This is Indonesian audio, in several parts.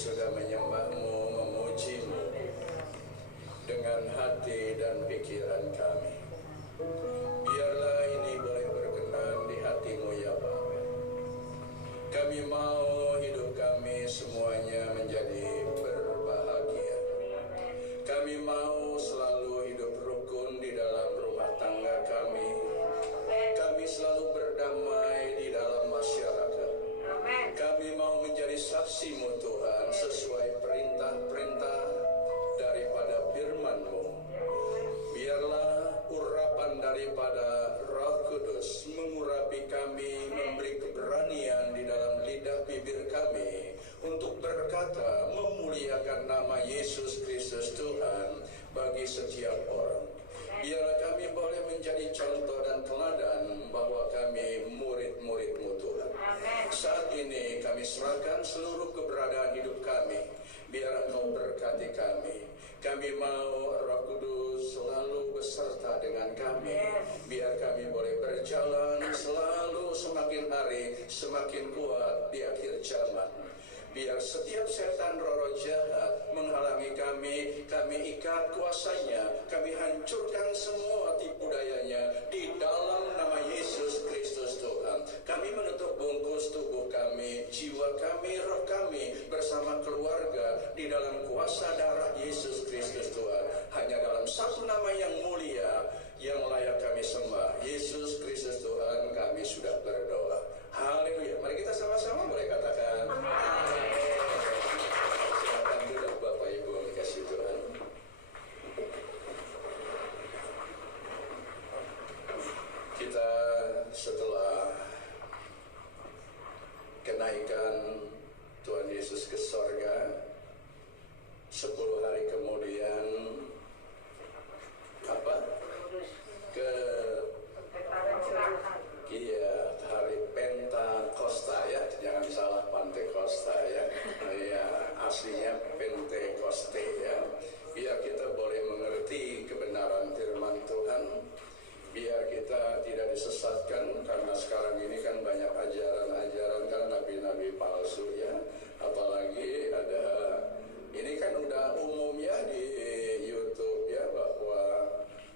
sudah menyembah-Mu, memuji-Mu dengan hati dan pikiran kami. Biarlah ini boleh berkenan di hati-Mu ya Bapa. Kami mau hidup kami semuanya menjadi berbahagia. Kami mau selalu hidup rukun di dalam rumah tangga kami. Kami selalu berdamai di dalam masyarakat. Kami mau menjadi saksi-Mu Tuhan sesuai perintah-perintah daripada firman-Mu. Biarlah urapan daripada Roh Kudus mengurapi kami, memberi keberanian di dalam lidah bibir kami untuk berkata memuliakan nama Yesus Kristus Tuhan bagi setiap orang. Biarlah kami boleh menjadi contoh dan teladan bahwa kami murid-murid-Mu Tuhan. Saat ini kami serahkan seluruh keberadaan hidup kami. Biar Engkau berkati kami. Kami mau Roh Kudus selalu beserta dengan kami. Biar kami boleh berjalan selalu semakin hari semakin kuat di akhir zaman. Biar setiap setan roh-roh jahat menghalangi kami ikat kuasanya, kami hancurkan semua tipu dayanya di dalam nama Yesus Kristus Tuhan. Kami menutup bungkus tubuh kami, jiwa kami, roh kami bersama keluarga di dalam kuasa darah Yesus Kristus Tuhan. Hanya dalam satu nama yang mulia yang layak kami sembah, Yesus Kristus Tuhan, kami sudah berdoa. Haleluya. Mari kita sama-sama boleh katakan amin. Silakan duduk Bapak Ibu yang dikasihi Tuhan. Kita setelah kenaikan Tuhan Yesus ke sorga, 10 hari kemudian hari Pentakosta ya, jangan salah Pantekosta ya, aslinya Pentekoste ya. Biar kita boleh mengerti kebenaran firman Tuhan, biar kita tidak disesatkan, karena sekarang ini kan banyak ajaran-ajaran kan nabi-nabi palsu ya, apalagi ada ini kan udah umum ya di YouTube ya, bahwa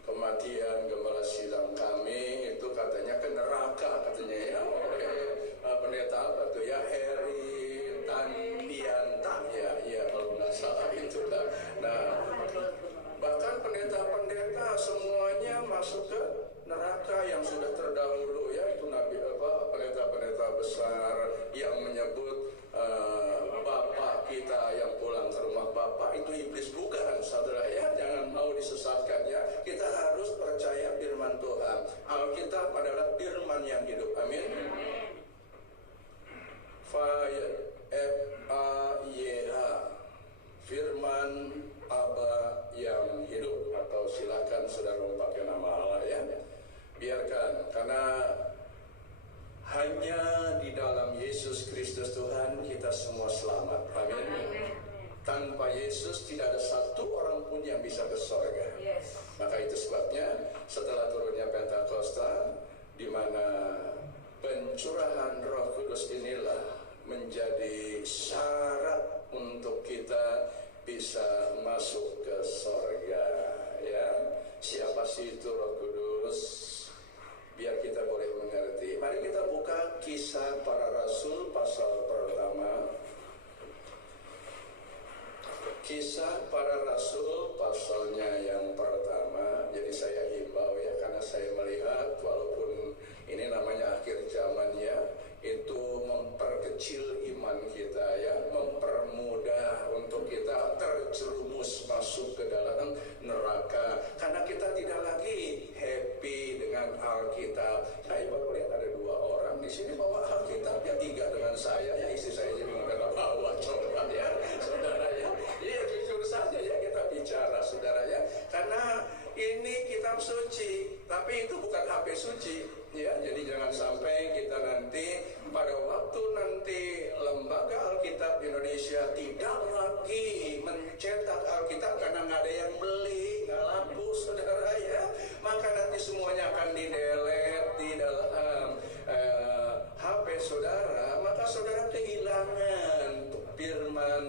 kematian gembala sidang kami itu katanya ke neraka katanya ya, oleh pendeta apa tuh ya, Heri Tandianta ya kalau nggak salah itu kan. Nah bahkan pendeta-pendeta semuanya masuk ke neraka yang sudah terdahulu ya, itu nabi pendeta-pendeta besar yang menyebut Bapak kita yang pulang ke rumah Bapak itu iblis, bukan saudara ya, jangan mau disesatkan ya. Kita harus percaya firman Tuhan. Alkitab adalah firman yang hidup, amin. F-A-Y-H, firman Aba yang hidup, atau silakan saudara pakai nama Allah ya. Biarkan, karena hanya di dalam Yesus Kristus Tuhan kita semua selamat, amin. Tanpa Yesus tidak ada satu orang pun yang bisa ke sorga. Maka itu sebabnya setelah turunnya Pentakosta, di mana pencurahan Roh Kudus inilah menjadi syarat untuk kita bisa masuk ke sorga ya. Siapa sih itu Roh Kudus? Biar kita boleh mengerti, mari kita buka Kisah Para Rasul pasal pertama. Kisah Para Rasul pasalnya yang pertama. Jadi saya himbau ya, karena saya melihat walaupun ini namanya akhir zaman ya, itu memperkecil iman kita ya, mempermudah untuk kita terjerumus masuk ke dalam neraka, karena kita tidak lagi happy dengan Alkitab. Saya baru lihat ada 2 orang di sini bawa Alkitab ya, 3 dengan saya ya, istri saya jadi nggak bawa, coba ya saudara ya. Iya jujur saja ya kita bicara saudara ya, karena ini kitab suci, tapi itu bukan HP suci ya. Jadi jangan sampai kita nanti pada waktu nanti Lembaga Alkitab Indonesia tidak lagi mencetak Alkitab karena nggak ada yang beli, nggak laku saudara ya, maka nanti semuanya akan di-delete di dalam HP saudara, maka saudara kehilangan firman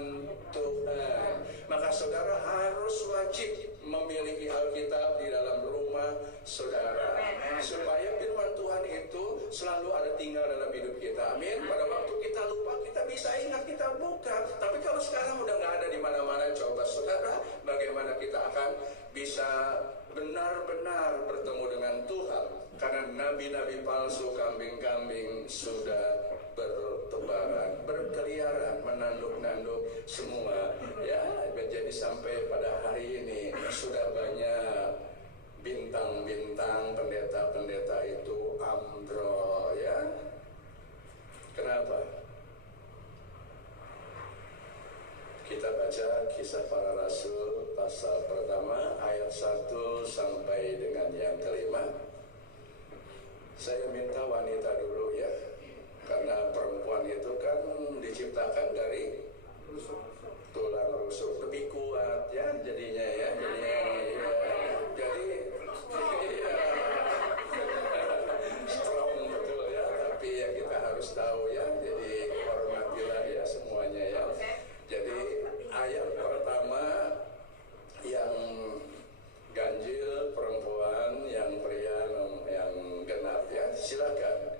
Maka saudara harus wajib memiliki Alkitab di dalam rumah saudara, supaya firman Tuhan itu selalu ada tinggal dalam hidup kita. Amin. Pada waktu kita lupa, kita bisa ingat, kita buka. Tapi kalau sekarang udah nggak ada di mana-mana, coba saudara, bagaimana kita akan bisa benar-benar bertemu dengan Tuhan? Karena nabi-nabi palsu, kambing-kambing sudah bertebaran, berkeliaran, menanduk-nanduk semua. Ya, jadi sampai pada hari ini sudah banyak bintang-bintang pendeta-pendeta itu ambrol, ya. Kenapa? Kita baca Kisah Para Rasul pasal pertama ayat 1 sampai dengan yang kelima. Saya minta wanita dulu ya, karena perempuan itu kan diciptakan dari tulang rusuk, lebih kuat ya jadinya ya. Jadi strong betul ya, tapi ya kita harus tahu ya, jadi hormatilah ya semuanya ya. Jadi ayat pertama yang ganjil perempuan, yang pria yang genap ya, silakan.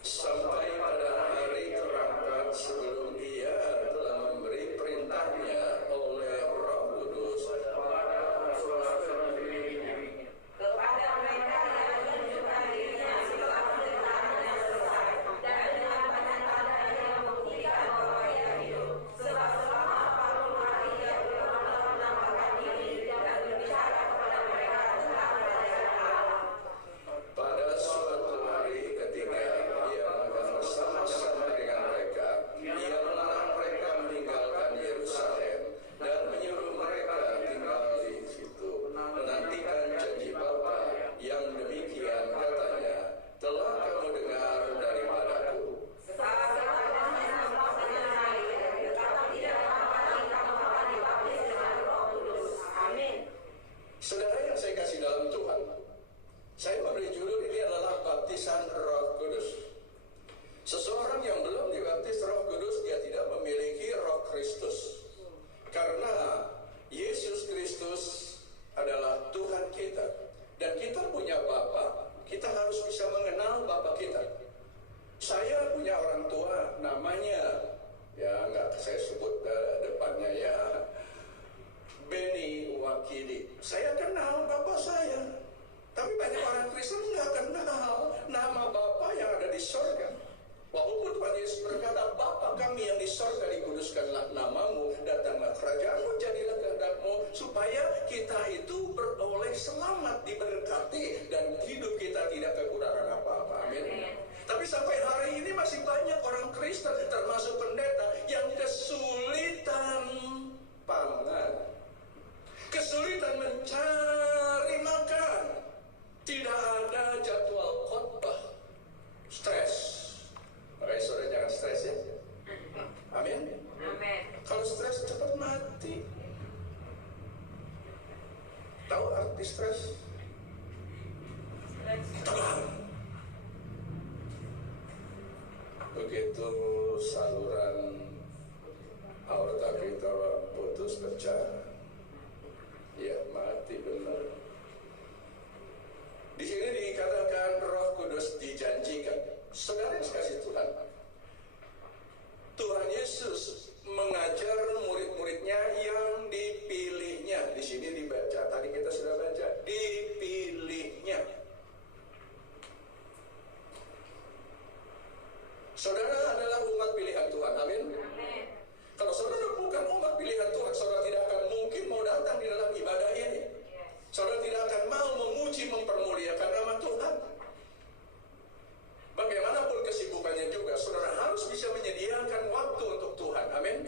Sampai pada hari terangkat sebelum Dia telah memberi perintahnya oleh Roh Kudus kepada mereka yang menunjukkan dirinya setelah pendetaannya selesai, dan dengan tanda-tanda yang membuktikan bahwa Ia hidup. Sebab selama 40 hari Ia berulang menampakkan diri dan berbicara kepada mereka tentang kerajaan Allah. Pada suatu hari ketika Ia makan bersama-sama dengan mereka, Ia melarang mereka meninggalkan Yerusalem dan menyuruh mereka tinggal di situ, menantikan janji Bapa yang demikian katanya, telah kamu dengar daripadaku. Saudara yang saya kasih dalam Tuhan, saya memberi judul ini adalah baptisan Roh Kudus. Seseorang yang belum dibaptis Roh Kudus, dia tidak memiliki Roh Kristus. Karena Yesus Kristus adalah Tuhan kita, dan kita punya Bapa. Kita harus bisa mengenal Bapa kita. Saya punya orang tua, namanya, ya nggak saya sebut depannya ya, Benny Wakili. Saya kenal Bapa saya, tapi banyak orang Kristen nggak kenal nama Bapa yang ada di sorga. Walaupun Tuhan Yesus berkata, Bapa kami yang di sorga, dikuduskanlah namamu, datanglah kerajaanmu, jadilah kehendakmu, supaya kita itu beroleh selamat, diberkati, dan hidup kita tidak kekurangan apa-apa. Amin. Tapi sampai hari ini masih banyak orang Kristen, termasuk pendeta, yang kesulitan pangan, kesulitan mencari makan, tidak ada jadwal khotbah, stres. Makanya saudara jangan stres ya. Amin. Amin. Kalau stres cepat mati. Tahu arti stres? Tegang. Begitu saluran aorta kita putus pecah, ya mati benar. Di sini dikatakan Roh Kudus dijanjikan. Saudara yang dikasihi Tuhan, Tuhan Yesus mengajar murid-muridnya yang dipilihnya. Di sini dibaca, tadi kita sudah baca, dipilihnya. Saudara adalah umat pilihan Tuhan. Amin. Kalau saudara bukan umat pilihan Tuhan, saudara tidak akan mungkin mau datang di dalam ibadah ini. Saudara tidak akan mau memuji, mempermuliakan nama Tuhan. Bagaimanapun kesibukannya juga, saudara harus bisa menyediakan waktu untuk Tuhan. Amin.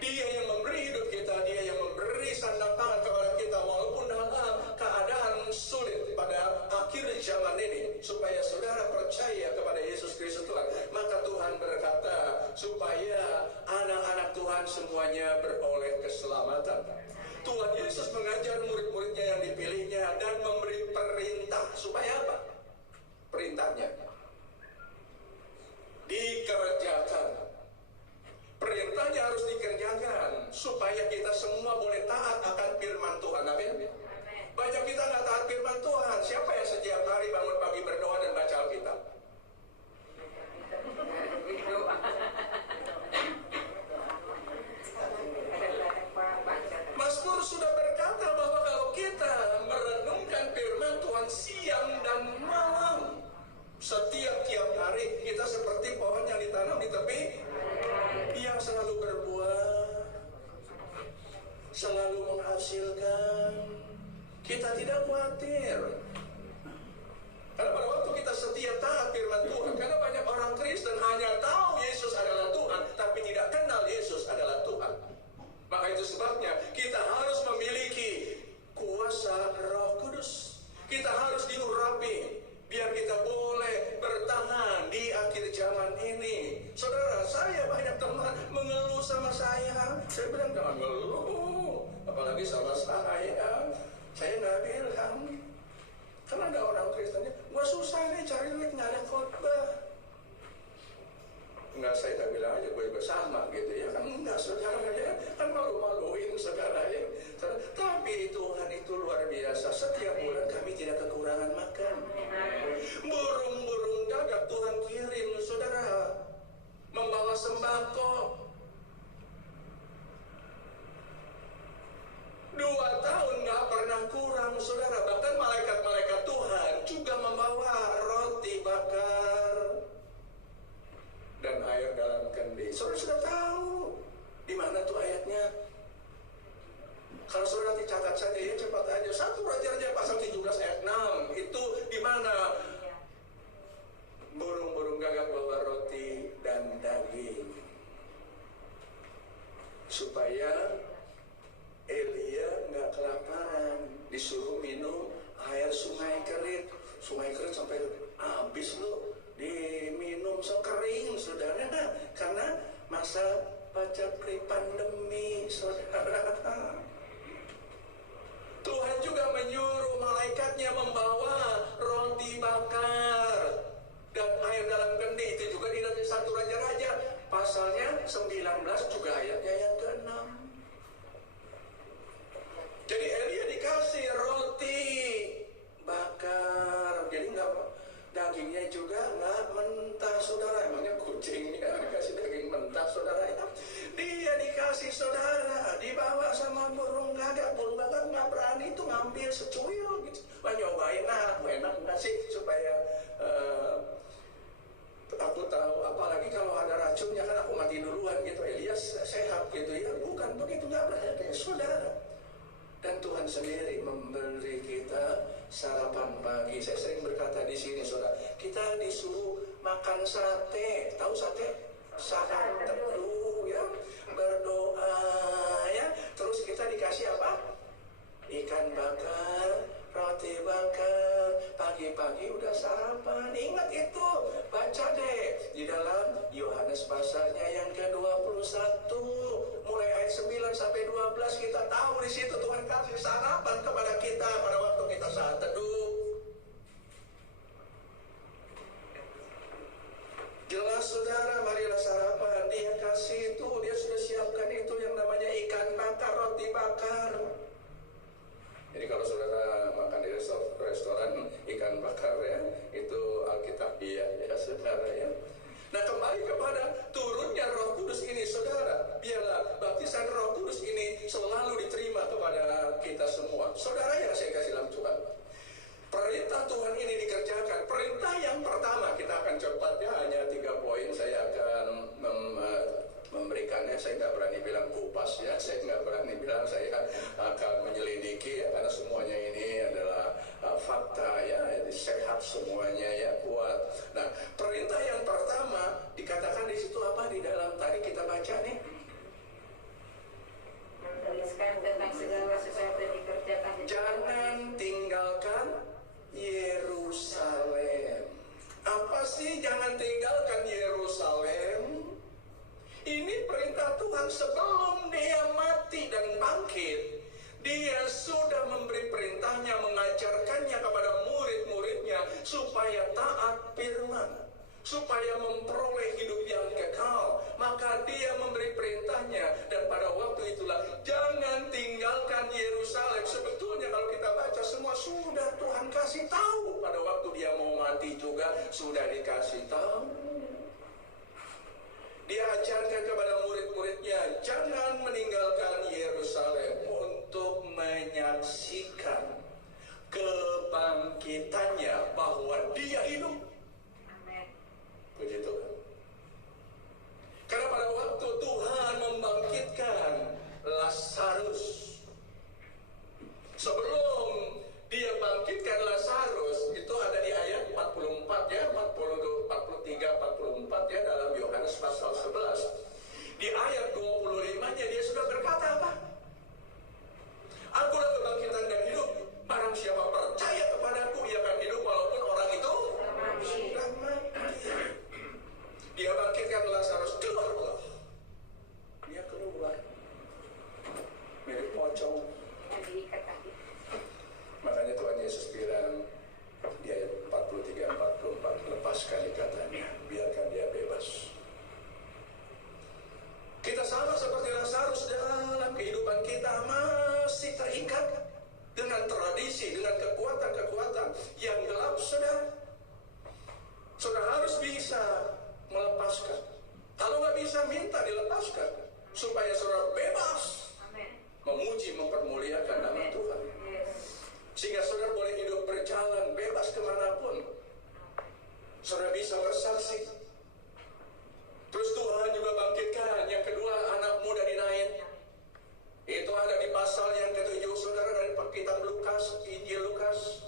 Dia yang memberi hidup kita, Dia yang memberi sandang pangan kepada kita, walaupun dalam keadaan sulit pada akhir zaman ini, supaya saudara percaya kepada Yesus Kristus Tuhan. Maka Tuhan berkata, supaya anak-anak Tuhan semuanya beroleh keselamatan. Tuhan Yesus mengajar murid-muridnya yang dipilihnya dan memberi perintah supaya apa? Banyak kita nggak taat firman Tuhan. Siapa yang setiap hari bangun pagi berdoa dan baca Alkitab? Mazmur sudah berkata bahwa kalau kita merenungkan firman Tuhan siang dan malam, setiap hari kita seperti pohon yang ditanam di tepi yang selalu berbuah, selalu menghasilkan. Kita tidak khawatir. Karena pada waktu kita setia taat firman Tuhan, karena banyak orang Kristen hanya tahu Yesus adalah Tuhan, tapi tidak kenal Yesus adalah Tuhan. Maka itu sebabnya kita harus memiliki kuasa Roh Kudus. Kita harus diurapi biar kita boleh bertahan di akhir zaman ini. Saudara, saya banyak teman mengeluh sama saya. Saya bilang jangan ngeluh, apalagi sama saya. Saya nggak bilang. Karena ada orang Kristennya, gua susah nih cari duit, nggak ada khotbah. Enggak, saya tak bilang aja gue bersama gitu ya kan. Enggak, saudara ya, kan malu-maluin saudara ya. Tapi Tuhan itu luar biasa. Setiap bulan kami tidak kekurangan makan. Burung-burung gagak Tuhan kirim saudara, membawa sembako. 2 tahun nggak pernah kurang saudara. Bahkan malaikat-malaikat Tuhan juga membawa roti bakar dan air dalam kendi. Saudara sudah tahu di mana tuh ayatnya? Kalau saudara nanti catat saja ya, cepat aja. 1 Raja-Raja pasal 17 ayat 6. Itu di mana? Burung-burung gagak bawa roti dan daging. Supaya Elia nggak kelaparan, disuruh minum air sungai Kerit. Sungai Kerit sampai habis loh, diminum sekering saudara, karena masa paceklik pandemi saudara. Tuhan juga menyuruh malaikatnya membawa roti bakar dan air dalam kendi. Itu juga di 1 Raja-Raja pasalnya 19 juga ayatnya yang ke-6. Jadi Elia dikasih roti bakar, jadi nggak, dagingnya juga nggak mentah saudara. Emangnya kucingnya dikasih daging mentah saudara ya? Dia dikasih saudara, dibawa sama burung gagak. Burung gagak nggak berani itu ngambil secuil gitu. Wah, nyobain enak nggak sih, supaya aku tahu. Apalagi kalau ada racunnya kan aku mati duluan gitu. Elias sehat gitu ya? Bukan begitu, nggak berani saudara. Dan Tuhan sendiri memberi kita sarapan pagi. Saya sering berkata di sini, saudara, kita disuruh makan sate. Tahu sate? Sahur teduh ya, berdoa ya. Terus kita dikasih apa? Ikan bakar, roti bakar. Pagi-pagi udah sarapan. Ingat itu, baca deh di dalam Yohanes pasalnya yang ke-21. Mulai ayat 9 sampai 12 kita tahu di situ Tuhan kasih sarapan kepada kita pada waktu kita saat teduh. Jelas saudara, marilah sarapan. Dia kasih itu, dia sudah siapkan itu yang namanya ikan bakar, roti bakar. Jadi kalau saudara makan di restoran ikan bakar ya, itu Alkitabiah ya saudara ya. Nah, kembali kepada turunnya Roh Kudus ini saudara, biarlah baptisan Roh Kudus ini selalu diterima kepada kita semua. Saudara yang saya kasih dalam Tuhan, perintah Tuhan ini dikerjakan. Perintah yang pertama, kita akan cepat ya, hanya 3 poin saya akan memberikannya. Saya nggak berani bilang kupas ya, saya nggak berani bilang saya akan menyelidiki ya, karena semuanya ini adalah fakta ya, sehat semuanya ya, kuat. Nah, perintah yang pertama dikatakan di situ apa di dalam tadi kita baca nih? Menuliskan tentang segala sesuatu yang dikerjakan. Jangan tinggalkan Yerusalem. Apa sih jangan tinggalkan Yerusalem? Ini perintah Tuhan sebelum dia mati dan bangkit. Dia sudah memberi perintahnya, mengajarkannya kepada murid-muridnya supaya taat firman, supaya memperoleh hidup yang kekal. Maka dia memberi perintahnya, dan pada waktu itulah jangan tinggalkan Yerusalem. Sebetulnya kalau kita baca Tuhan kasih tahu. Pada waktu dia mau mati juga sudah dikasih tahu. Dia ajarkan kepada murid-muridnya, jangan meninggalkan Yerusalem untuk menyaksikan kebangkitannya, bahwa dia hidup. Amin. Begitu kan? Karena pada waktu Tuhan membangkitkan Lazarus, sebelum dia bangkitkan Lazarus, itu ada di ayat 44 ya, 43, 44 ya, dalam Yohanes pasal 11. Di ayat 25-nya dia sudah berkata apa? Akulah kebangkitan dan hidup. Barang siapa percaya kepadaku, ia akan hidup walaupun orang itu sudah mati. Dia bangkitkan Lazarus, keluarlah. Dia keluar. Mirip pocong. Yang diikat tadi. Makanya Tuhan Yesus bilang di ayat 43, 44, lepaskan ikatannya, biarkan dia bebas. Kita sama seperti Lazarus, dalam kehidupan kita masih terikat dengan tradisi, dengan kekuatan-kekuatan yang gelap. Saudara harus bisa melepaskan. Kalau nggak bisa, minta dilepaskan supaya saudara bebas. Amin. Memuji, mempermuliakan nama Tuhan. Sehingga saudara boleh hidup berjalan bebas kemanapun. Saudara bisa bersaksi. Terus Tuhan juga bangkitkan yang kedua, anak muda di Nain. Itu ada di pasal yang ke-7 saudara, dari kitab Lukas, Injil Lukas.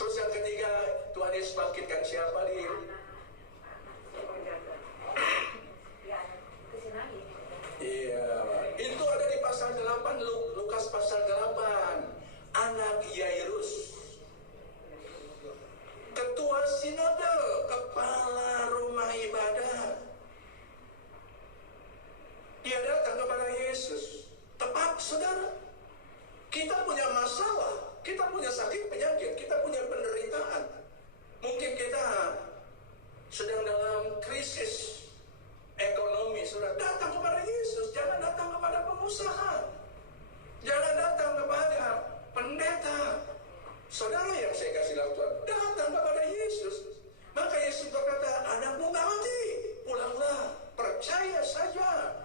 Terus yang ketiga, Tuhan Yesus bangkitkan siapa di Iya, itu ada di pasal 8, Lukas pasal 8. Anak Yairus, ketua sinode, kepala rumah ibadah. Dia datang kepada Yesus. Tepat, saudara. Kita punya masalah, kita punya sakit penyakit, kita punya penderitaan. Mungkin kita sedang dalam krisis ekonomi, saudara. Datang kepada Yesus, jangan datang kepada pengusaha, jangan datang kepada pendeta. Saudara yang saya kasih dalam Tuhan, datang kepada Yesus. Maka Yesus berkata, anakmu gak mati, pulanglah, percaya saja.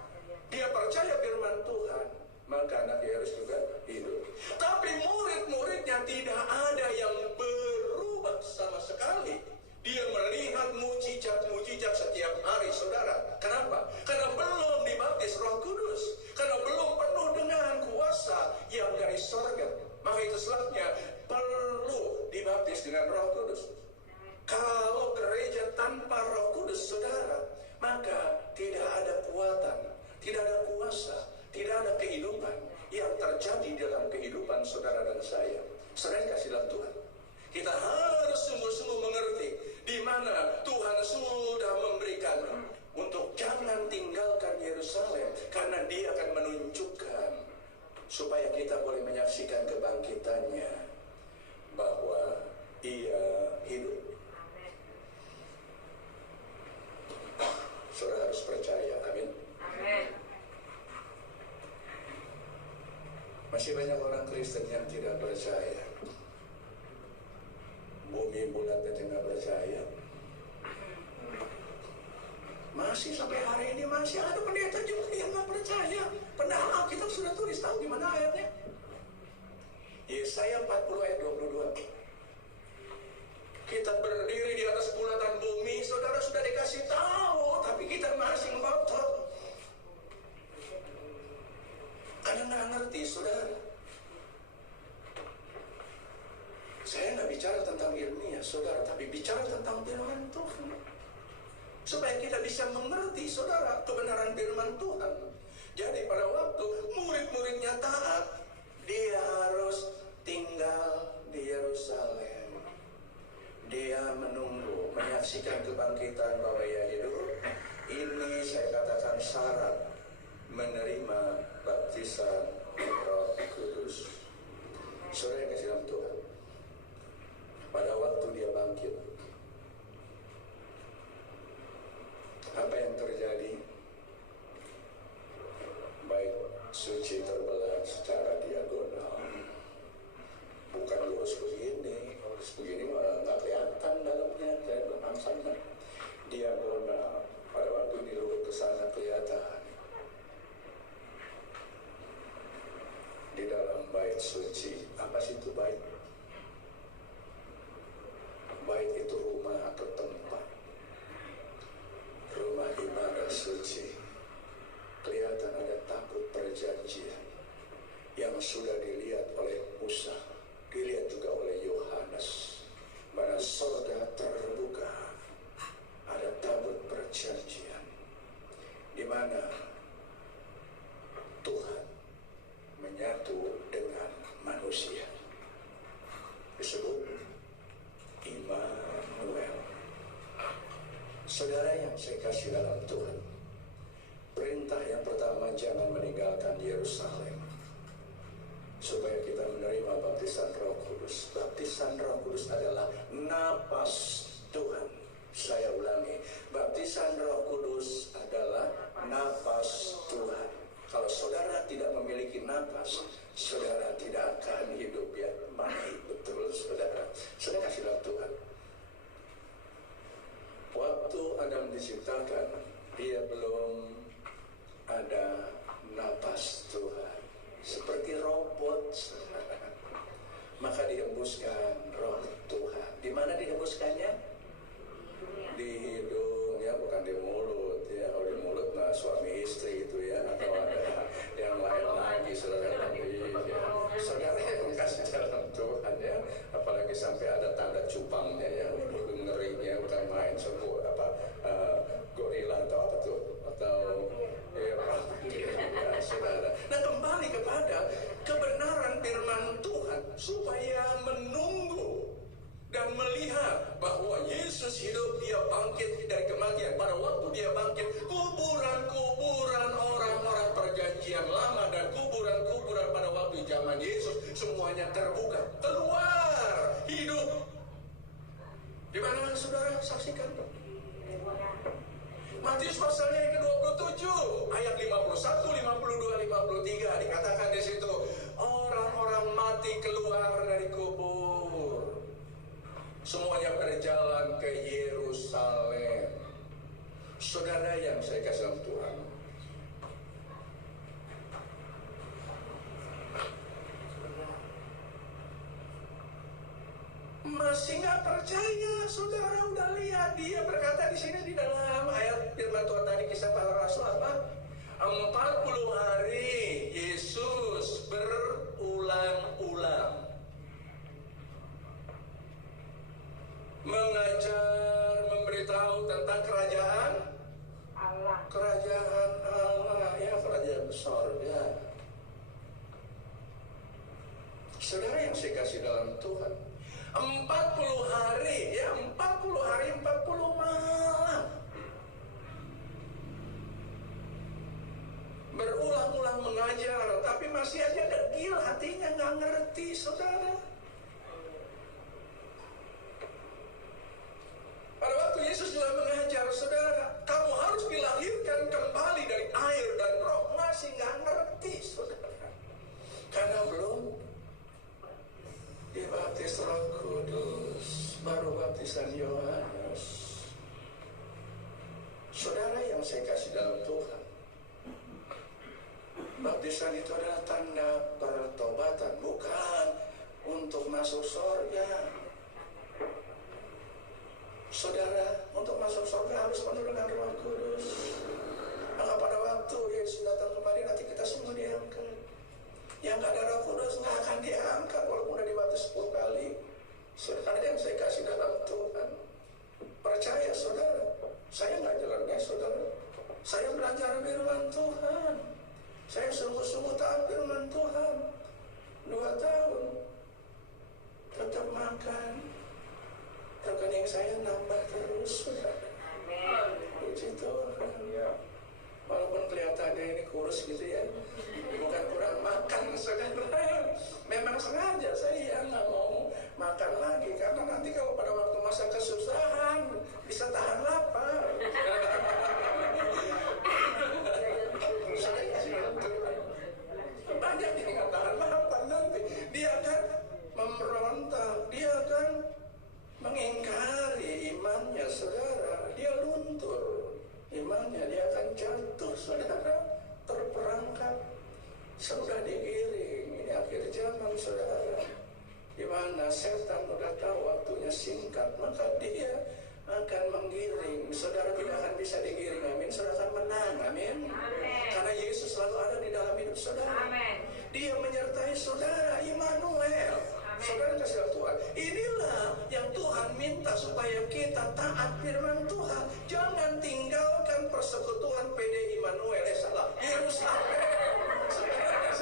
Dia percaya firman Tuhan, maka anak Yairus juga hidup. Tapi murid-muridnya tidak ada yang berubah sama sekali. Dia melihat mujizat-mujizat setiap hari, saudara. Kenapa? Karena belum dibaptis Roh Kudus, karena belum penuh dengan kuasa yang dari sorga. Maka itu sebabnya perlu dibaptis dengan Roh Kudus. Kalau gereja tanpa Roh Kudus, saudara, maka tidak ada kuatan, tidak ada kuasa, tidak ada kehidupan yang terjadi dalam kehidupan saudara dan saya. Saudara kasih dalam Tuhan, kita harus sungguh-sungguh mengerti di mana Tuhan sudah memberikan untuk jangan tinggalkan Yerusalem, karena Dia akan menunjukkan supaya kita boleh menyaksikan kebangkitannya, bahwa Ia hidup. Saudara harus percaya, amin. Amin. Masih banyak orang Kristen yang tidak percaya. Bumi bulat aja nggak percaya. Masih sampai hari ini masih ada pendeta juga yang nggak percaya. Padahal Alkitab sudah tulis, tahu di mana ayatnya? Yesaya 40 ayat 22. Kita berdiri di atas bulatan bumi, saudara sudah dikasih tahu, tapi kita masih ngotot. Anda nggak ngerti, saudara. Saya nggak bicara tentang ilmiah, saudara, tapi bicara tentang firman Tuhan. Supaya kita bisa mengerti, saudara, kebenaran firman Tuhan. Jadi pada waktu murid-muridnya taat, dia harus tinggal di Yerusalem. Dia menunggu, menyaksikan kebangkitan bahwa ia hidup. Ini saya katakan syarat menerima baptisan Roh Kudus. Saudara yang kasih dalam Tuhan, pada waktu dia bangkit, apa yang terjadi? Baik suci terbelah secara diagonal, bukan lurus begini, menciptakan, dia belum ada napas Tuhan. Seperti robot, maka dihembuskan roh Tuhan. Di mana dihembuskannya? Di hidung, ya, bukan di mulut, ya. Kalau di mulut, nah suami istri itu, ya, atau ada yang lain lagi, saudara. Saudara yang kasih dalam Tuhan, ya, apalagi sampai ada tanda cupangnya, ya, ngerinya bukan main, sebut apa gorila atau apa tuh, atau ya, saudara. Nah, kembali kepada kebenaran firman Tuhan supaya menunggu dan melihat bahwa Yesus hidup, dia bangkit dari kematian. Pada waktu dia bangkit, kuburan-kuburan orang-orang perjanjian lama dan kuburan-kuburan pada waktu zaman Yesus semuanya terbuka, keluar hidup. Di mana saudara saksikan? Matius pasalnya yang ke-27 ayat 51, 52, 53 dikatakan di situ, orang-orang mati keluar dari kubur. Semuanya berjalan ke Yerusalem. Saudara yang saya kasih dalam Tuhan, masih nggak percaya? Saudara udah lihat, dia berkata di sini di dalam ayat firman Tuhan tadi, Kisah Para Rasul apa? 40 hari Yesus berulang-ulang mengajar, memberitahu tentang kerajaan Allah, ya, kerajaan sorga. Saudara yang saya kasih dalam Tuhan, 40 hari, ya, 40 hari, 40 malam berulang-ulang mengajar, tapi masih aja degil hatinya, nggak ngerti, saudara. Pada waktu Yesus juga mengajar, saudara, kamu harus dilahirkan kembali dari air dan roh, masih nggak ngerti, saudara, karena belum dibaptis Roh Kudus, baru baptisan Yohanes. Saudara yang saya kasih dalam Tuhan, baptisan itu adalah tanda pertobatan, bukan untuk masuk surga. Saudara, untuk masuk surga harus penuh dengan Roh Kudus. Maka pada waktu Yesus datang kembali, nanti kita semua diangkat. Yang nggak ada Roh Kudus nggak akan diangkat walaupun udah dibaptis 10 kali. Saudara yang saya kasih dalam Tuhan, percaya saudara, saya nggak jalannya saudara. Saya belajar firman Tuhan, saya sungguh-sungguh taat firman Tuhan. 2 tahun tetap makan, rekening saya nambah terus, saudara. Puji Tuhan. Walaupun kelihatannya ini kurus gitu ya, bukan kurang makan, saudara. Memang sengaja saya nggak mau makan lagi, karena nanti kalau pada waktu masa kesusahan bisa tahan lapar. Banyak yang nggak tahan lapar nanti. Dia akan memberontak, dia akan mengingkari imannya, saudara. Dia luntur imannya, dia akan jatuh, saudara, terperangkap. Sudah digiring, ini akhir zaman, saudara, di mana setan udah tahu waktunya singkat, maka dia akan menggiring. Saudara tidak akan bisa digiring, amin. Saudara akan menang, amin. Karena Yesus selalu ada di dalam hidup saudara. Amin. Dia menyertai saudara, Immanuel. Saudara kasih Tuhan, inilah yang Tuhan minta supaya kita taat firman Tuhan. Jangan tinggalkan persekutuan PD Immanuel, salah, Yerusalem. Ada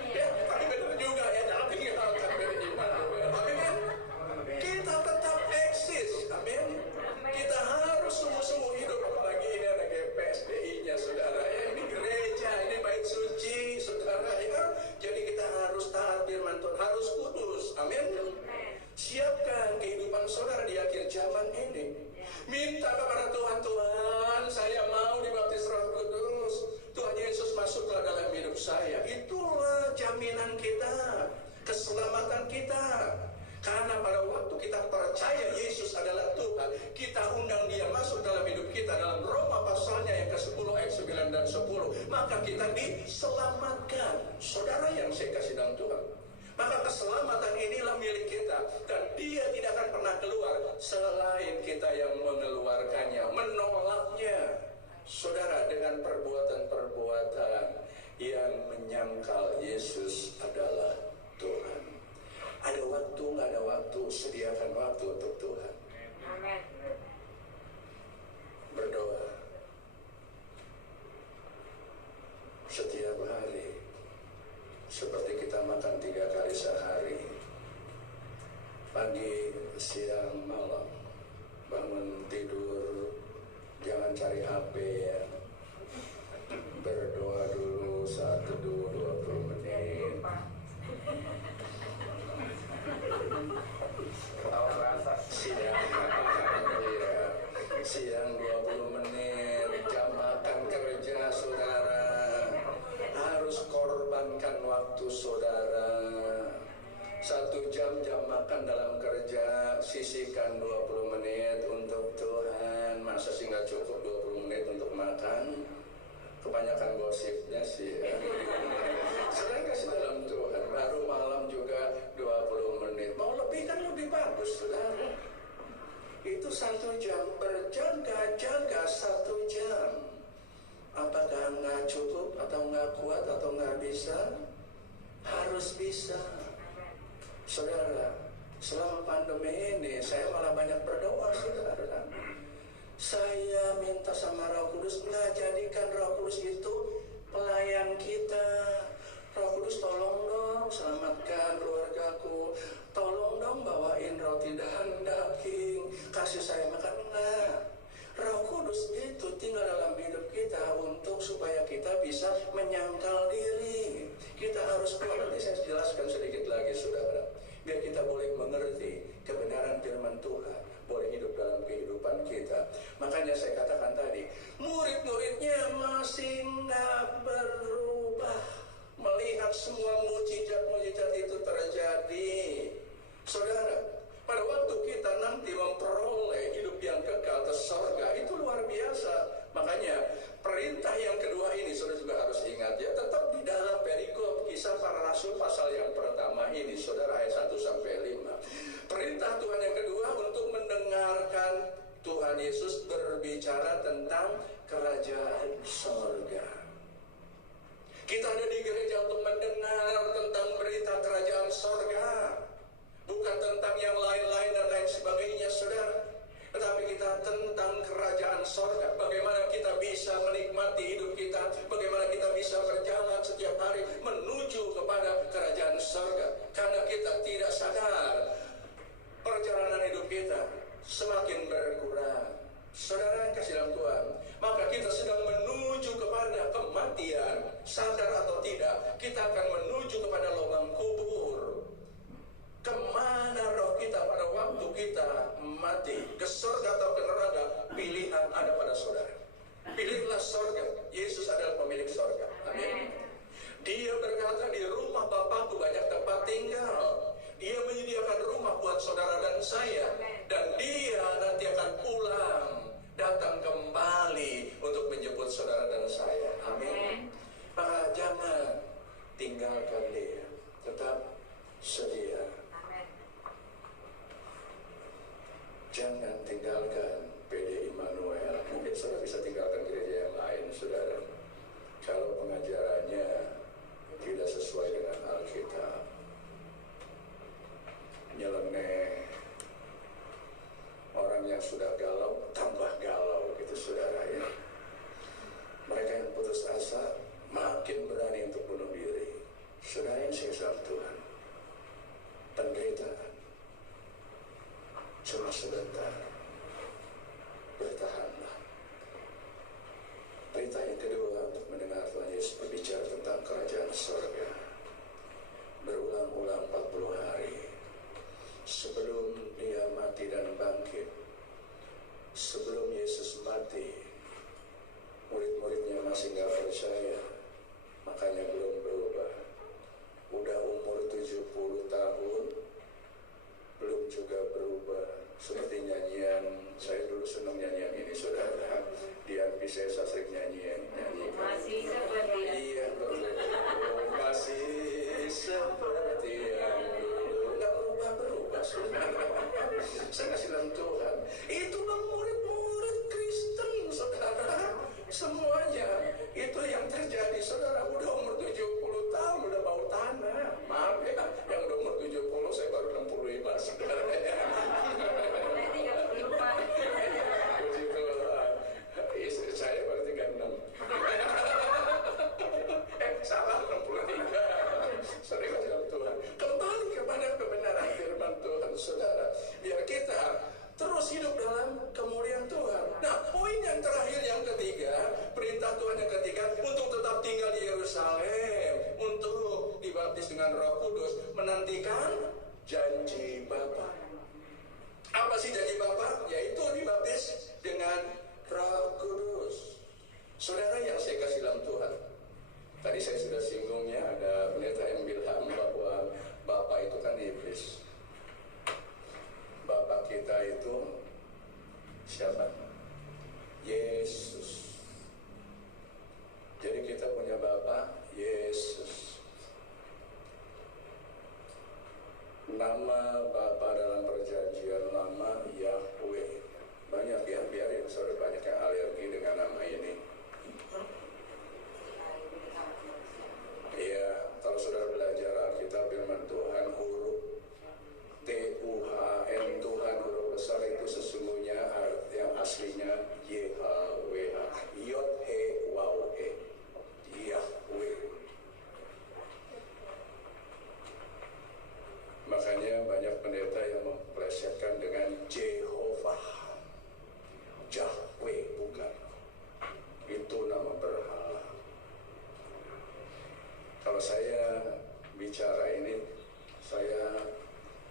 nih. Ya, tapi benar juga ya, jangan tinggalkan PD Immanuel. Amin. Kita tetap eksis, amin. Kita harus sungguh-sungguh hidup, apalagi ini ada PSDI-nya, saudara. Ya, ini gereja, ini bait suci, saudara. Ya, jadi kita harus taat firman Tuhan, harus kudus, amin. Siapkan kehidupan saudara di akhir zaman ini. Minta kepada Tuhan, Tuhan, saya mau dibaptis Roh Kudus. Tuhan Yesus masuklah dalam hidup saya. Itulah jaminan kita, keselamatan kita. Karena pada waktu kita percaya Yesus adalah Tuhan, kita undang dia masuk dalam hidup kita dalam Roma pasalnya yang ke-10 ayat 9 dan 10, maka kita diselamatkan. Saudara yang saya kasih dalam Tuhan, maka keselamatan inilah milik kita, dan dia tidak akan pernah keluar selain kita yang mengeluarkannya, menolaknya. Saudara, dengan perbuatan-perbuatan yang menyangkal Yesus adalah Tuhan. Ada waktu, nggak ada waktu, sediakan waktu untuk Tuhan. Amin. Berdoa setiap hari, seperti kita makan 3 kali sehari, pagi, siang, malam. Bangun tidur, jangan cari HP ya. Berdoa dulu saat teduh 20 menit. Siang 20 menit. Jam makan kerja saudara, harus korbankan waktu saudara. 1 jam makan dalam kerja, sisihkan 20 menit untuk Tuhan. Masa sih nggak cukup 20 menit untuk makan? Kebanyakan gosipnya sih ya. Selain kasih dalam Tuhan, baru malam juga 20 menit. Mau lebih kan lebih bagus, saudara. Itu 1 jam, berjaga-jaga 1 jam. Apakah nggak cukup atau nggak kuat atau nggak bisa? Harus bisa. Saudara, selama pandemi ini saya malah banyak berdoa, saudara. Saya minta sama Roh Kudus, nggak jadikan Roh Kudus itu pelayan kita. Roh Kudus, tolong dong selamatkan keluargaku. Tolong dong bawain roti dan daging, kasih saya makan. Enggak. Roh Kudus itu tinggal dalam hidup kita untuk supaya kita bisa menyangkal diri. Kita harus kuat. Nanti saya jelaskan sedikit lagi, saudara, biar kita boleh mengerti kebenaran firman Tuhan, boleh hidup dalam kehidupan kita. Makanya saya katakan tadi, murid-muridnya masih nggak berubah melihat semua mujizat-mujizat itu terjadi. Saudara, pada waktu kita nanti memperoleh hidup yang kekal ke sorga, itu luar biasa. Makanya perintah yang kedua ini saudara juga harus ingat ya, tetap di dalam perikop Kisah Para Rasul pasal yang pertama ini, saudara, ayat 1 sampai 5. Perintah Tuhan yang kedua untuk mendengarkan Tuhan Yesus berbicara tentang kerajaan sorga. Kita ada di gereja untuk mendengar tentang berita kerajaan sorga, bukan tentang yang lain-lain dan lain sebagainya, saudara. Tetapi kita tentang kerajaan sorga. Bagaimana kita bisa menikmati hidup kita, bagaimana kita bisa berjalan setiap hari menuju kepada kerajaan sorga. Karena kita tidak sadar, perjalanan hidup kita semakin berkurang. Saudara yang kasih dalam Tuhan, maka kita sedang menuju kepada kematian. Sadar atau tidak, kita akan menuju kepada lubang kubur. Kemana roh kita pada waktu kita mati, ke surga atau ke neraka? Pilihan ada pada saudara. Pilihlah surga. Yesus adalah pemilik surga. Amin. Dia berkata, di rumah Bapakku banyak tempat tinggal. Dia menyediakan rumah buat saudara dan saya, dan dia nanti akan pulang, datang kembali untuk menjemput saudara dan saya. Amin. Maka jangan tinggalkan dia, tetap sedia. Jangan tinggalkan PD Immanuel. Mungkin saudara bisa tinggalkan gereja yang lain, saudara, kalau pengajarannya tidak sesuai dengan Alkitab. Nyeleneh, orang yang sudah galau tambah galau gitu, saudara ya. Mereka yang putus asa makin berani untuk bunuh diri. Saudara yang saya Tuhan, menantikan janji Bapa. Apa sih janji Bapa? Yaitu dibaptis dengan Roh Kudus. Saudara yang saya kasih dalam Tuhan, tadi saya sudah singgungnya, ada pendeta yang bilang bahwa Bapa itu kan iblis. Bapa kita itu siapa? Yesus. Jadi kita punya Bapa Yesus. Nama Bapa dalam perjanjian lama Yahweh. Banyak ya, biarin saudara, banyak yang alergi dengan nama ini. Iya, kalau saudara belajar Alkitab firman Tuhan, huruf Tuhan, Tuhan huruf besar itu sesungguhnya yang aslinya YHWH, Yod He Waw He, Yahweh. Makanya banyak pendeta yang memplesetkan dengan Jehovah, Yahweh, bukan. Itu nama berhala. Kalau saya bicara ini, saya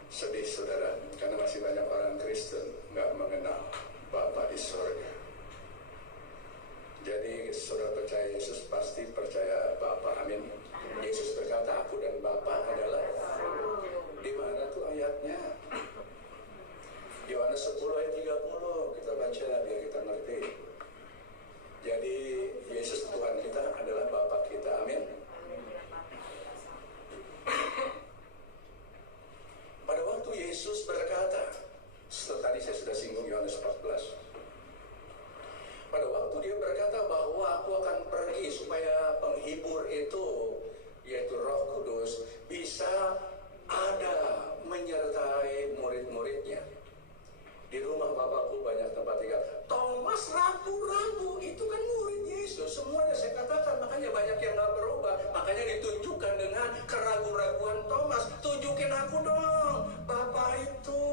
sedih saudara, karena masih banyak orang Kristen nggak mengenal Bapa di surga. Jadi saudara percaya Yesus, pasti percaya Bapa. Amin. Yesus berkata, aku dan Bapa adalah. Di mana tuh ayatnya? Yohanes 10 ayat 30, kita baca biar kita ngerti. Jadi Yesus Tuhan kita adalah Bapa kita. Amin. Pada waktu Yesus berkata, tadi saya sudah singgung Yohanes 14. Pada waktu dia berkata bahwa aku akan pergi supaya penghibur itu, yaitu Roh Kudus, bisa ada menyertai murid-muridnya. Di rumah Bapakku banyak tempat tinggal. Thomas ragu-ragu, itu kan murid Yesus. Semuanya saya katakan, makanya banyak yang gak berubah. Makanya ditunjukkan dengan keraguan-raguan Thomas. Tunjukin aku dong, Bapak itu.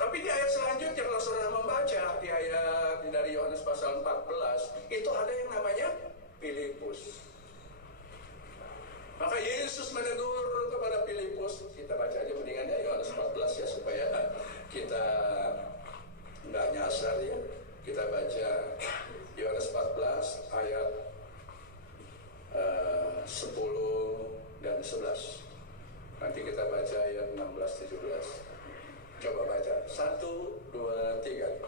Tapi di ayat selanjutnya, kalau saudara membaca di ayat dari Yohanes pasal 14, itu ada yang namanya Filipus. Maka Yesus menegur kepada Filipus. Kita baca aja mendingannya Yohanes 14 ya, supaya kita nggak nyasar ya. Kita baca Yohanes 14 ayat 10 dan 11. Nanti kita baca ayat 16-17. Coba baca. 1, 2, 3.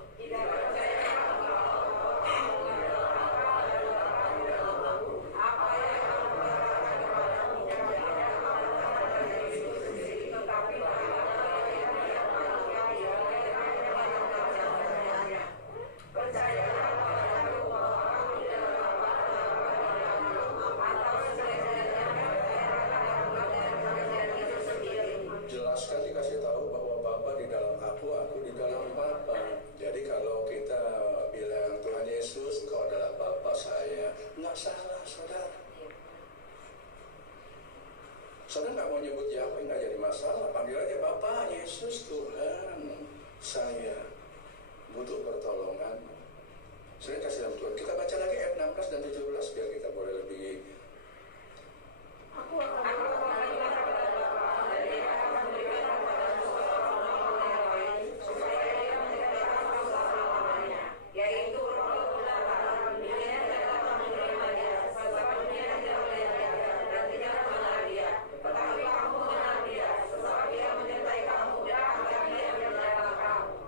Jelaskan, dikasih tahu bahwa Bapa di dalam aku di dalam Bapa. Jadi kalau kita bilang Tuhan Yesus, Engkau adalah Bapa saya, nggak salah saudara. Saudara nggak mau nyebut Yahweh, nggak jadi masalah. Panggil aja Bapa Yesus, Tuhan saya butuh pertolongan. Saya kasih dalam Tuhan. Kita baca lagi ayat 16 dan 17 biar kita boleh lebih.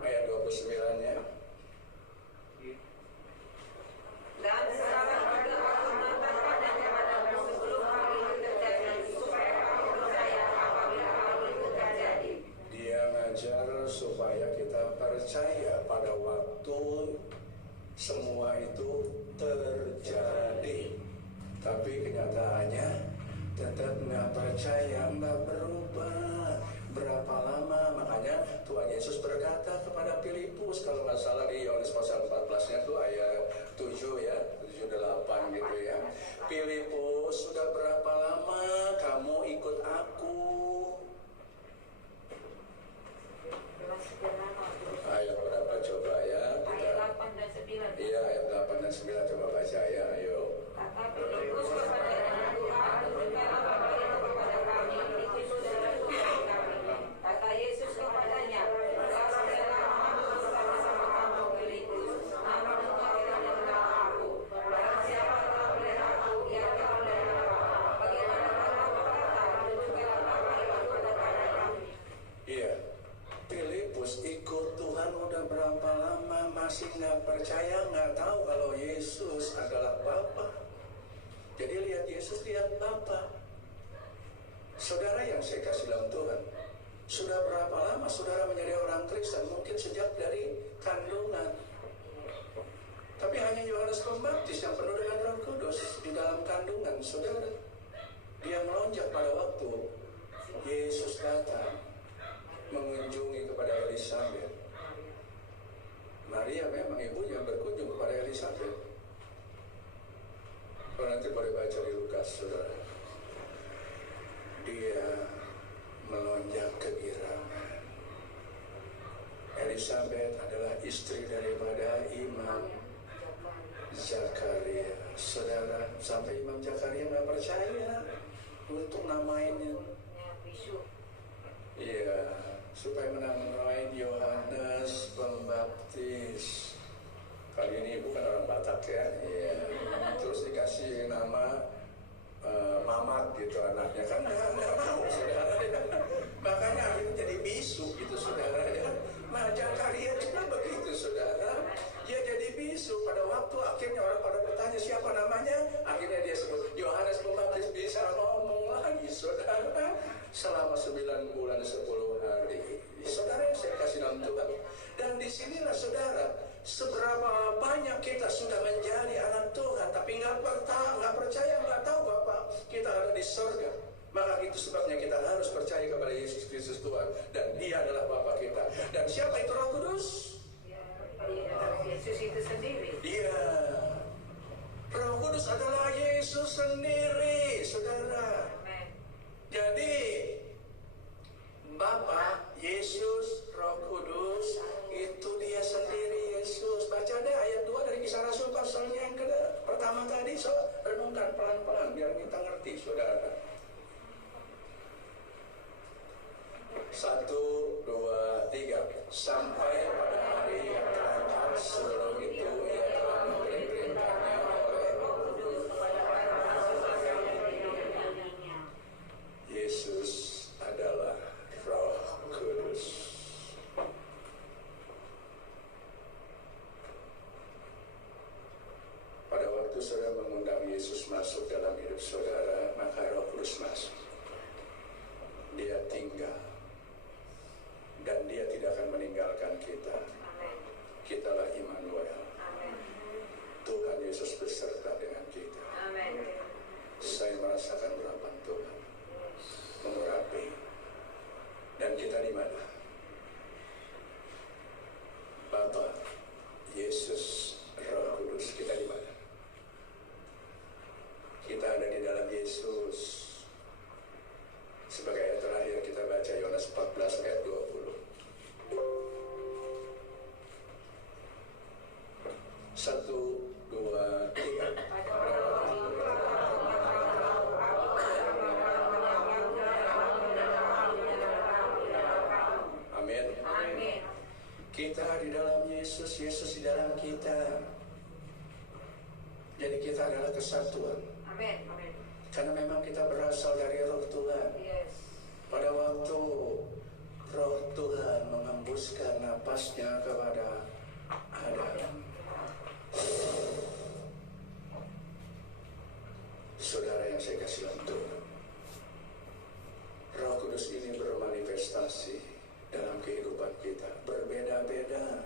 Ayat 29-nya. Dia ngajar supaya kita percaya pada waktu semua itu terjadi. Tapi kenyataannya tetap nggak percaya, nggak berubah. Berapa lama? Makanya Tuhan Yesus berkata kepada Filipus, kalau nggak salah di Yohanes pasal 14-nya tuh ayat 7 ya, 7-8 gitu ya. Filipus, sudah berapa lama kamu ikut aku? Ayat berapa coba ya? Ayat 8 dan 9. Iya, ayat 8 dan 9 coba baca ya, ayo. Kata Filipus kepada Yesus lihat Bapa. Saudara yang saya kasih dalam Tuhan, sudah berapa lama saudara menjadi orang Kristen? Mungkin sejak dari kandungan. Tapi hanya Yohanes Pembaptis yang penuh dengan Roh Kudus di dalam kandungan saudara. Dia melonjak pada waktu Yesus datang mengunjungi kepada Elisabet. Maria memang ibunya berkunjung kepada Elisabet. Kalau nanti boleh baca di Lukas, saudara. Dia melonjak kegirangan. Elisabet adalah istri daripada Imam Zakaria. Saudara, sampai Imam Zakaria nggak percaya untuk namainnya. Iya, supaya menamain Yohanes Pembaptis. Kali ini bukan orang Batak ya. Iya. Terus dikasih nama Mamat gitu anaknya, kan nggak mau saudara. Makanya akhirnya jadi bisu gitu saudara ya. Nah, Zakaria juga begitu saudara. Dia jadi bisu. Pada waktu akhirnya orang pada bertanya siapa namanya, akhirnya dia sebut Yohanes Pembaptis. Bisa ngomong lagi saudara selama 9 bulan 10 hari. Saudara yang saya kasih dalam Tuhan. Dan disinilah saudara, seberapa banyak kita sudah menjadi anak Tuhan, tapi nggak percaya, nggak tahu Bapak kita ada di surga. Maka itu sebabnya kita harus percaya kepada Yesus Kristus Tuhan, dan Dia adalah Bapa kita. Dan siapa itu Roh Kudus? Yesus itu sendiri. Dia. Roh Kudus adalah Yesus sendiri, saudara. Jadi Bapa, Yesus, Roh Kudus itu Dia sendiri Yesus. Baca deh ayat 2 dari Kisah Rasul pasalnya yang pertama tadi. So, renungkan pelan-pelan biar kita ngerti saudara. 1, 2, 3. Sampai pada hari yang terakhir sebelum itu Ia telah memberi perintahnya oleh Roh Kudus. Yesus adalah Roh Kudus. Pada waktu saudara mengundang Yesus masuk dalam hidup saudara, maka Roh Kudus masuk. Dia tinggal. Dan Dia tidak akan meninggalkan kita. Kitalah Immanuel. Tuhan Yesus beserta dengan kita. Saya merasakan urapan Tuhan mengurapi. Dan kita di mana? Bapa, Yesus, Roh Kudus. Kita di mana? Kita ada di dalam Yesus. Sebagai ayat terakhir kita baca Yohanes 14 ayat 20. 1, 2, 3. Amin. Kita di dalam Yesus, Yesus di dalam kita. Jadi kita adalah kesatuan. Amin. Karena memang kita berasal dari Roh Tuhan. Pada waktu Roh Tuhan mengembuskan napasnya kepada Adam, saudara yang saya kasih dalam Tuhan, Roh Kudus ini bermanifestasi dalam kehidupan kita, berbeda-beda.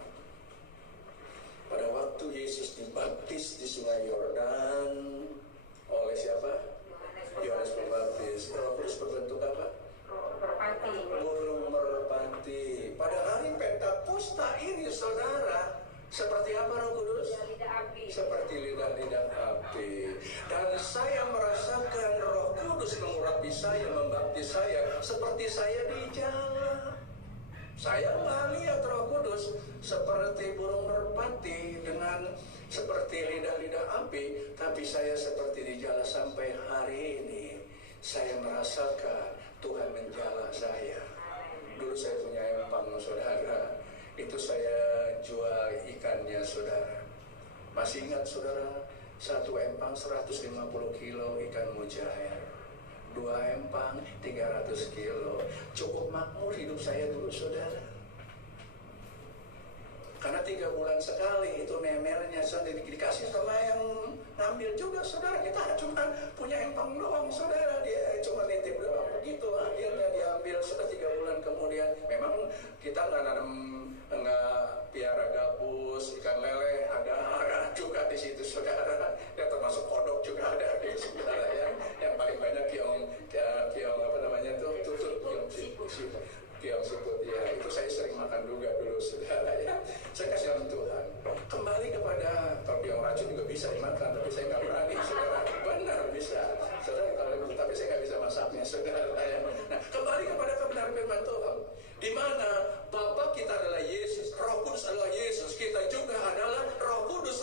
Pada waktu Yesus dibaptis di Sungai Yordan oleh siapa? Yohanes Pembaptis. Roh Kudus berbentuk apa? Burung merpati. Pada hari Pentakosta ini saudara, seperti apa Roh Kudus? Seperti lidah-lidah api. Dan saya merasakan Roh Kudus mengurapi saya, membaptis saya, seperti saya di jalan. Saya melihat Roh Kudus seperti burung merpati dengan seperti lidah-lidah api, tapi saya seperti di jalan sampai hari ini. Saya merasakan Tuhan menjala saya. Dulu saya punya empang saudara, itu saya jual ikannya saudara. Masih ingat saudara, 1 empang 150 kilo ikan mujair, 2 empang 300 kilo. Cukup makmur hidup saya dulu saudara. Karena 3 bulan sekali itu nemelnya dikasih sama yang ngambil juga, saudara. Kita cuma punya empang doang, saudara. Dia cuma nitip doang. Begitu akhirnya diambil sudah 3 bulan kemudian. Memang kita nggak piara gabus, ikan lele, ada juga di situ, saudara. Dan termasuk kodok juga ada di saudara ya. Yang paling banyak kiong apa namanya tuh, tutut kiong siput ya. Itu saya sering makan juga dulu, saudara ya. Saya kasih dalam Tuhan. Kembali kepada kalau yang racun juga bisa dimakan, tapi saya nggak berani, saudara. Benar bisa, saudara. Tapi saya nggak bisa masaknya, saudara. Nah, kembali kepada kebenaran firman Tuhan, di mana Bapa kita adalah Yesus, Roh Kudus adalah Yesus, kita juga adalah Roh Kudus,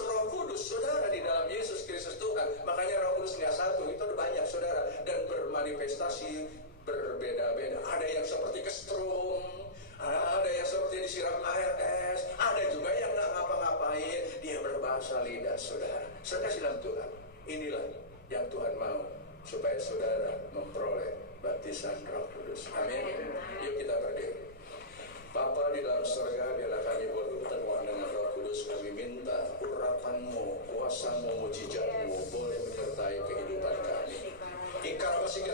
saudara, di dalam Yesus Kristus Tuhan. Makanya Roh Kudus nggak satu, itu ada banyak, saudara, dan bermanifestasi berbeda-beda. Ada yang seperti kesetrum, ada yang seperti disiram air es, ada juga yang nggak ngapa-ngapain, dia berbahasa lidah, saudara. Saya kasih dalam Tuhan, inilah yang Tuhan mau, supaya saudara memperoleh baptisan Roh Kudus. Amin. Yuk kita berdiri. Bapa di dalam surga, biarlah kami bertemuan dengan Roh Kudus. Kami minta urapan-Mu, kuasa-Mu, mujizat-Mu boleh menyertai kehidupan kami. Ikarabasikan